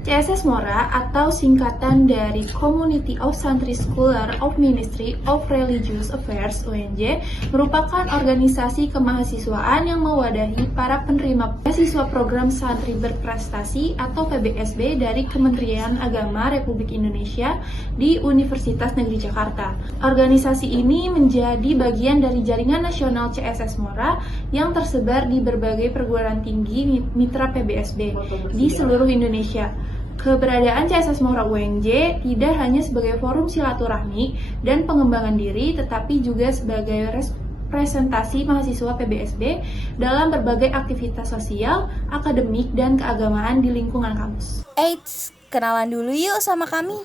CSS Mora atau singkatan dari Community of Santri Scholar of Ministry of Religious Affairs (UNJ) merupakan organisasi kemahasiswaan yang mewadahi para penerima beasiswa program santri berprestasi atau PBSB dari Kementerian Agama Republik Indonesia di Universitas Negeri Jakarta. Organisasi ini menjadi bagian dari jaringan nasional CSS Mora yang tersebar di berbagai perguruan tinggi mitra PBSB di seluruh Indonesia. Keberadaan CSS Mora UNJ tidak hanya sebagai forum silaturahmi dan pengembangan diri, tetapi juga sebagai representasi mahasiswa PBSB dalam berbagai aktivitas sosial, akademik, dan keagamaan di lingkungan kampus. Eits, kenalan dulu yuk sama kami.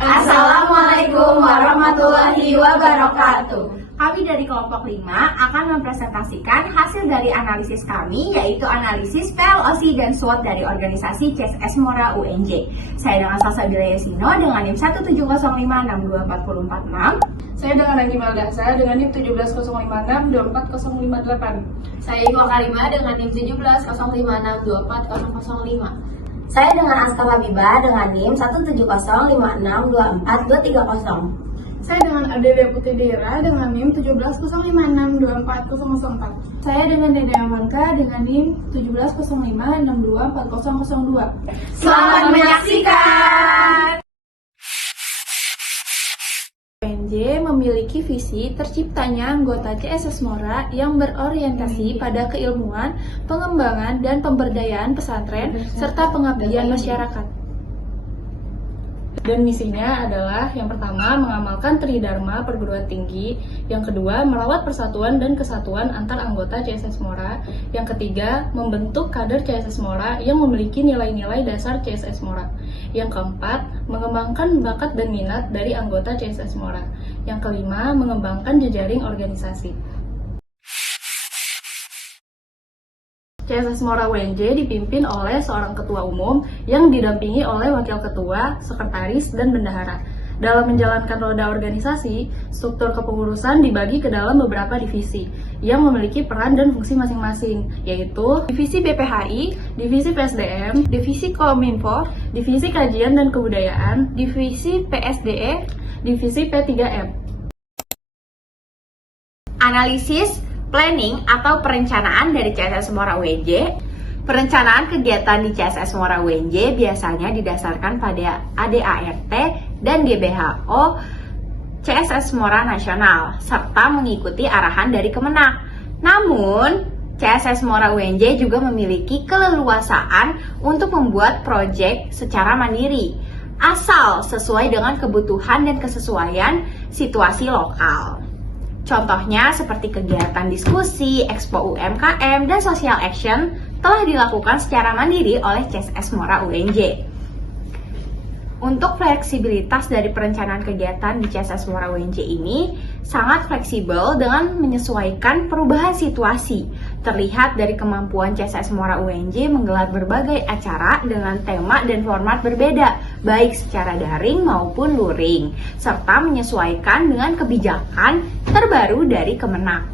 Assalamualaikum warahmatullahi wabarakatuh. Kami dari kelompok 5 akan mempresentasikan hasil dari analisis kami, yaitu analisis PLOC dan SWOT dari organisasi CSS Mora UNJ. Saya dengan Salsabila Yasino dengan NIM 170562446. Saya dengan Najim Aldasa dengan NIM 170562458. Saya Iqbal Karima dengan NIM 170562405. Saya dengan Aska Habibah dengan NIM 17056242330. Saya dengan Adelia Putri Dera dengan NIM 17056244004. Saya dengan Dede Amanka dengan NIM 17056240002. Selamat menyaksikan! UNJ memiliki visi terciptanya anggota CSS Mora yang berorientasi pada keilmuan, pengembangan, dan pemberdayaan pesantren, serta pengabdian masyarakat. Dan misinya adalah yang pertama mengamalkan Tridharma perguruan tinggi, yang kedua merawat persatuan dan kesatuan antar anggota CSS Mora, yang ketiga membentuk kader CSS Mora yang memiliki nilai-nilai dasar CSS Mora, yang keempat mengembangkan bakat dan minat dari anggota CSS Mora, yang kelima mengembangkan jejaring organisasi. CSS Mora UNJ dipimpin oleh seorang ketua umum yang didampingi oleh wakil ketua, sekretaris, dan bendahara. Dalam menjalankan roda organisasi, struktur kepengurusan dibagi ke dalam beberapa divisi yang memiliki peran dan fungsi masing-masing, yaitu Divisi BPHI, Divisi PSDM, Divisi Kominfo, Divisi Kajian dan Kebudayaan, Divisi PSDE, Divisi P3M. Analisis planning atau perencanaan dari CSS Mora UNJ. Perencanaan kegiatan di CSS Mora UNJ biasanya didasarkan pada ADART dan GBHO CSS Mora Nasional serta mengikuti arahan dari Kemenak. Namun, CSS Mora UNJ juga memiliki keleluasaan untuk membuat proyek secara mandiri, asal sesuai dengan kebutuhan dan kesesuaian situasi lokal. Contohnya seperti kegiatan diskusi, expo UMKM, dan social action telah dilakukan secara mandiri oleh CSS Mora UNJ. Untuk fleksibilitas dari perencanaan kegiatan di CSS Mora UNJ ini sangat fleksibel dengan menyesuaikan perubahan situasi. Terlihat dari kemampuan CSS Mora UNJ menggelar berbagai acara dengan tema dan format berbeda, baik secara daring maupun luring, serta menyesuaikan dengan kebijakan terbaru dari Kemenak.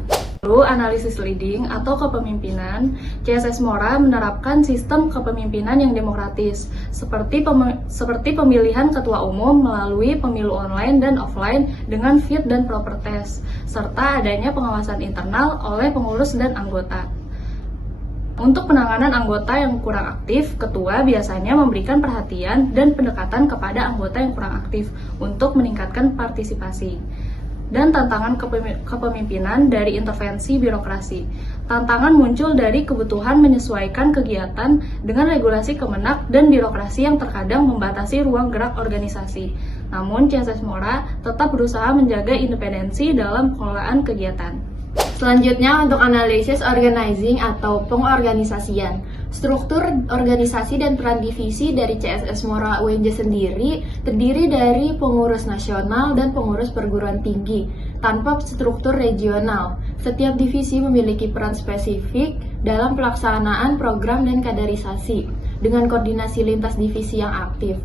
Lalu analisis leading atau kepemimpinan, CSS Mora menerapkan sistem kepemimpinan yang demokratis, seperti pemilihan ketua umum melalui pemilu online dan offline dengan fit dan proper test, serta adanya pengawasan internal oleh pengurus dan anggota. Untuk penanganan anggota yang kurang aktif, ketua biasanya memberikan perhatian dan pendekatan kepada anggota yang kurang aktif untuk meningkatkan partisipasi. Dan tantangan kepemimpinan dari intervensi birokrasi. Tantangan muncul dari kebutuhan menyesuaikan kegiatan dengan regulasi Kemenak dan birokrasi yang terkadang membatasi ruang gerak organisasi. Namun, CSS Mora tetap berusaha menjaga independensi dalam pengelolaan kegiatan. Selanjutnya untuk analisis organizing atau pengorganisasian. Struktur organisasi dan peran divisi dari CSS Mora UNJ sendiri terdiri dari pengurus nasional dan pengurus perguruan tinggi tanpa struktur regional. Setiap divisi memiliki peran spesifik dalam pelaksanaan program dan kaderisasi dengan koordinasi lintas divisi yang aktif.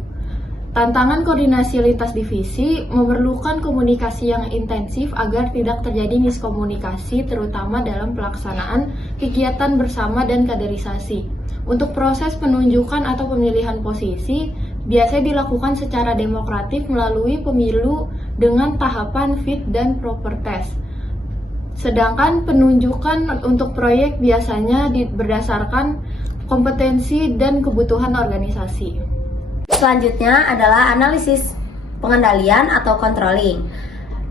Tantangan koordinasi lintas divisi memerlukan komunikasi yang intensif agar tidak terjadi miskomunikasi, terutama dalam pelaksanaan kegiatan bersama dan kaderisasi. Untuk proses penunjukan atau pemilihan posisi, biasanya dilakukan secara demokratif melalui pemilu dengan tahapan fit dan proper test. Sedangkan penunjukan untuk proyek biasanya berdasarkan kompetensi dan kebutuhan organisasi. Selanjutnya adalah analisis pengendalian atau controlling.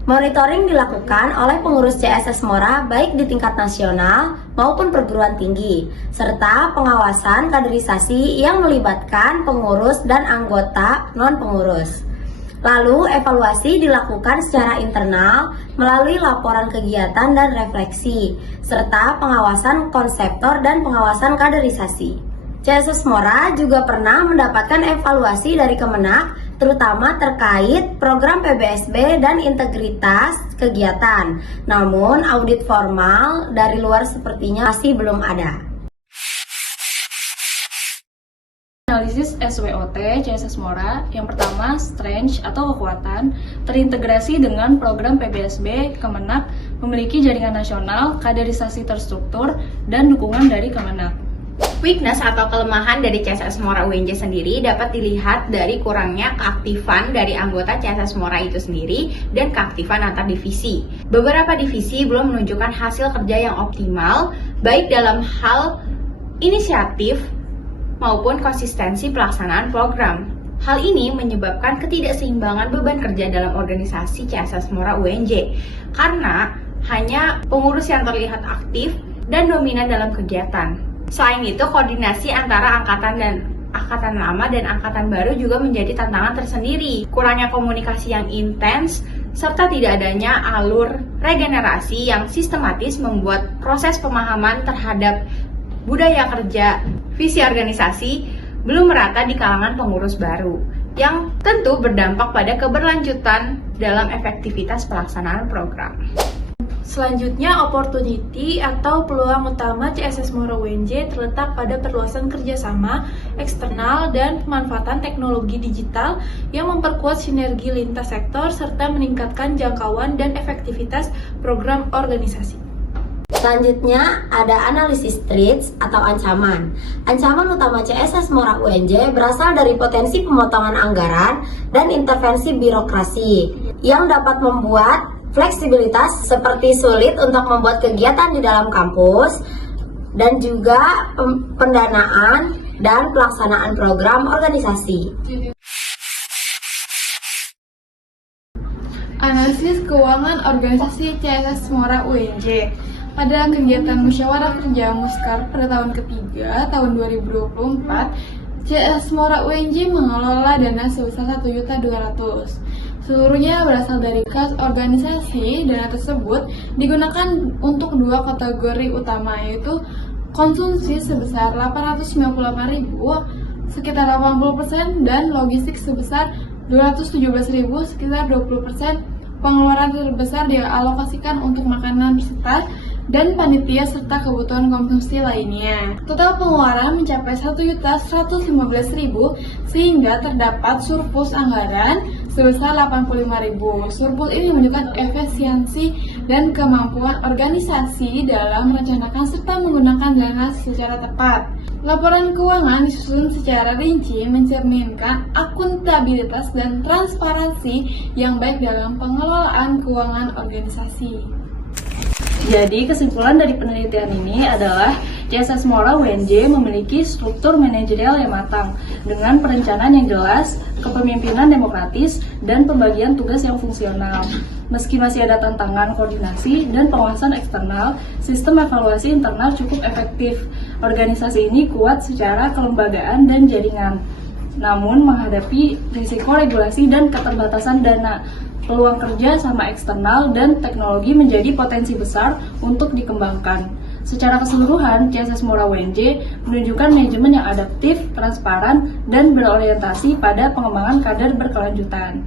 Monitoring dilakukan oleh pengurus CSS Mora baik di tingkat nasional maupun perguruan tinggi, serta pengawasan kaderisasi yang melibatkan pengurus dan anggota non-pengurus. Lalu evaluasi dilakukan secara internal melalui laporan kegiatan dan refleksi, serta pengawasan konseptor dan pengawasan kaderisasi. CSS Mora juga pernah mendapatkan evaluasi dari Kemenak, terutama terkait program PBSB dan integritas kegiatan. Namun, audit formal dari luar sepertinya masih belum ada. Analisis SWOT CSS Mora, yang pertama strength atau kekuatan, terintegrasi dengan program PBSB Kemenak, memiliki jaringan nasional, kaderisasi terstruktur, dan dukungan dari Kemenak. Weakness atau kelemahan dari CSS Mora UNJ sendiri dapat dilihat dari kurangnya keaktifan dari anggota CSS Mora itu sendiri dan keaktifan antar divisi. Beberapa divisi belum menunjukkan hasil kerja yang optimal, baik dalam hal inisiatif maupun konsistensi pelaksanaan program. Hal ini menyebabkan ketidakseimbangan beban kerja dalam organisasi CSS Mora UNJ, karena hanya pengurus yang terlihat aktif dan dominan dalam kegiatan. Selain itu, koordinasi antara angkatan lama dan angkatan baru juga menjadi tantangan tersendiri. Kurangnya komunikasi yang intens serta tidak adanya alur regenerasi yang sistematis membuat proses pemahaman terhadap budaya kerja, visi organisasi belum merata di kalangan pengurus baru, yang tentu berdampak pada keberlanjutan dalam efektivitas pelaksanaan program. Selanjutnya, opportunity atau peluang utama CSS Mora UNJ terletak pada perluasan kerjasama eksternal dan pemanfaatan teknologi digital yang memperkuat sinergi lintas sektor serta meningkatkan jangkauan dan efektivitas program organisasi. Selanjutnya ada analisis threats atau ancaman. Ancaman utama CSS Mora UNJ berasal dari potensi pemotongan anggaran dan intervensi birokrasi yang dapat membuat fleksibilitas seperti sulit untuk membuat kegiatan di dalam kampus dan juga pendanaan dan pelaksanaan program organisasi. Analisis keuangan organisasi CSS Mora UNJ. Pada kegiatan musyawarah kerja Muskar pada tahun ketiga tahun 2024, CSS Mora UNJ mengelola dana sebesar 1.200.000. Seluruhnya berasal dari kas organisasi. Dana tersebut digunakan untuk dua kategori utama, yaitu konsumsi sebesar 898.000 sekitar 80% dan logistik sebesar 217.000 sekitar 20%. Pengeluaran terbesar dialokasikan untuk makanan peserta dan panitia serta kebutuhan konsumsi lainnya. Total pengeluaran mencapai 1.115.000 sehingga terdapat surplus anggaran sebesar 85.000. Surplus ini menunjukkan efisiensi dan kemampuan organisasi dalam merencanakan serta menggunakan dana secara tepat. Laporan keuangan disusun secara rinci mencerminkan akuntabilitas dan transparansi yang baik dalam pengelolaan keuangan organisasi. Jadi kesimpulan dari penelitian ini adalah CSS Mora UNJ memiliki struktur manajerial yang matang dengan perencanaan yang jelas, kepemimpinan demokratis, dan pembagian tugas yang fungsional. Meski masih ada tantangan koordinasi dan pengawasan eksternal, sistem evaluasi internal cukup efektif. Organisasi ini kuat secara kelembagaan dan jaringan. Namun menghadapi risiko regulasi dan keterbatasan dana, peluang kerja sama eksternal dan teknologi menjadi potensi besar untuk dikembangkan. Secara keseluruhan, CSS Mora UNJ menunjukkan manajemen yang adaptif, transparan, dan berorientasi pada pengembangan kader berkelanjutan.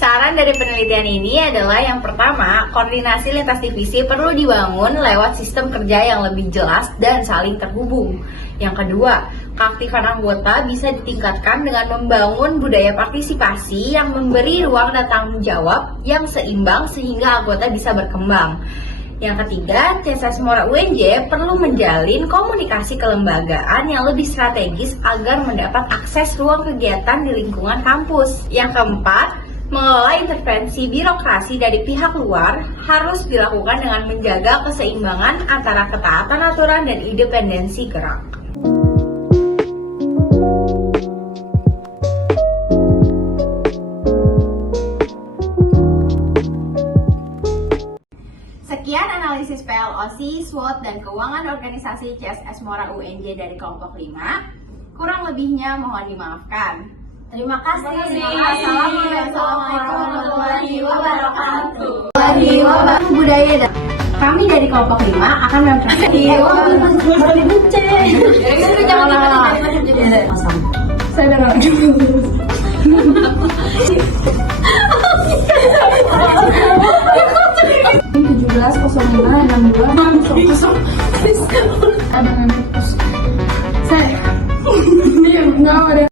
Saran dari penelitian ini adalah yang pertama, koordinasi lintas divisi perlu dibangun lewat sistem kerja yang lebih jelas dan saling terhubung. Yang kedua, keaktifan anggota bisa ditingkatkan dengan membangun budaya partisipasi yang memberi ruang dan tanggung jawab yang seimbang sehingga anggota bisa berkembang. Yang ketiga, CSS Mora UNJ perlu menjalin komunikasi kelembagaan yang lebih strategis agar mendapat akses ruang kegiatan di lingkungan kampus. Yang keempat, mengelola intervensi birokrasi dari pihak luar harus dilakukan dengan menjaga keseimbangan antara ketaatan aturan dan independensi gerak. Sekian analisis PLOC, SWOT, dan keuangan organisasi CSS Mora UNJ dari kelompok 5. Kurang lebihnya mohon dimaafkan. Terima kasih. Assalamualaikum warahmatullahi wabarakatuh. Budaya dan kami dari kelompok 5 akan Saya udah nggak